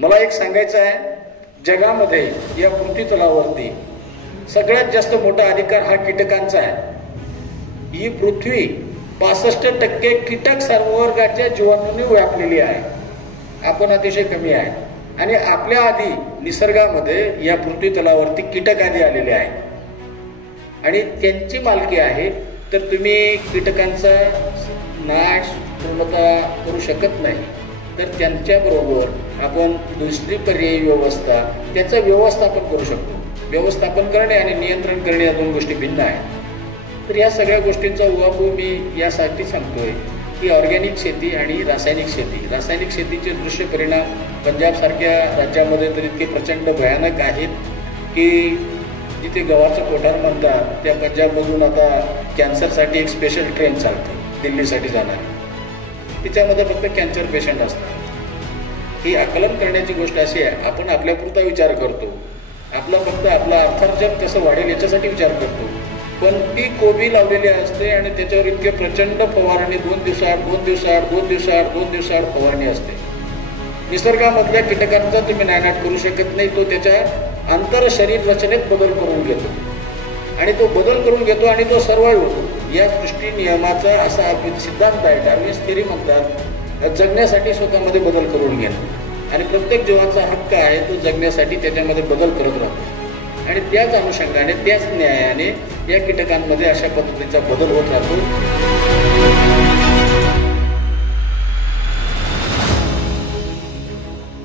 मला एक सांगायचं आहे, जगामध्ये या पृथ्वीतलावरती सगळ्यात जास्त मोठा अधिकार हा कीटकांचा आहे. ही पृथ्वी 65% कीटक संवर्गाच्या जीवाणूंनी व्यापलेली आहे. आपण अतिशय कमी आहे आणि आपल्या आधी निसर्गामध्ये या पृथ्वीतलावरती कीटक आधी आलेले आहेत आणि त्यांची मालकी आहे. तर तुम्ही कीटकांचा नाश पूर्णतः करू शकत नाही, तर त्यांच्याबरोबर आपण दुसरी पर्यायी व्यवस्था, त्याचं व्यवस्थापन करू शकतो. व्यवस्थापन करणे आणि नियंत्रण करणे या दोन गोष्टी भिन्न आहेत. तर या सगळ्या गोष्टींचा उहापोह मी यासाठी सांगतोय की ऑर्गॅनिक शेती आणि रासायनिक शेती. रासायनिक शेतीचे दृश्य परिणाम पंजाबसारख्या राज्यामध्ये तर इतके प्रचंड भयानक आहेत की जिथे गव्हाचं कोठार म्हणतात त्या पंजाबमधून आता कॅन्सरसाठी एक स्पेशल ट्रेन चालते दिल्लीसाठी जाणारी. तिच्यामध्ये फक्त कॅन्सर पेशंट असतात. ही आकलन करण्याची गोष्ट अशी आहे, आपण आपल्यापुरता विचार करतो, फक्त आपलं अर्थार्जन कसं वाढेल याच्यासाठी विचार करतो. पण ती कोबी लावलेली असते आणि त्याच्यावर इतके प्रचंड फवारणी 2 दिवसाआड फवारणी असते. निसर्गामधल्या कीटकांचा तुम्ही नायनाट करू शकत नाही. तो त्याच्या आंतर शरीर रचनेत बदल करून घेतो आणि तो बदल करून घेतो आणि तो सर्वाइव्ह होतो. या सृष्टी नियमाचा असा सिद्धांत आहे. डार्विन्स थिअरी म्हणतात जगण्यासाठी स्वतःमध्ये बदल करून घेणं आणि प्रत्येक जीवाचा हक्क आहे तो जगण्यासाठी त्याच्यामध्ये बदल करत राहतो आणि त्याच अनुषंगाने त्याच न्यायाने या कीटकांमध्ये अशा पद्धतीचा बदल होत राहतो.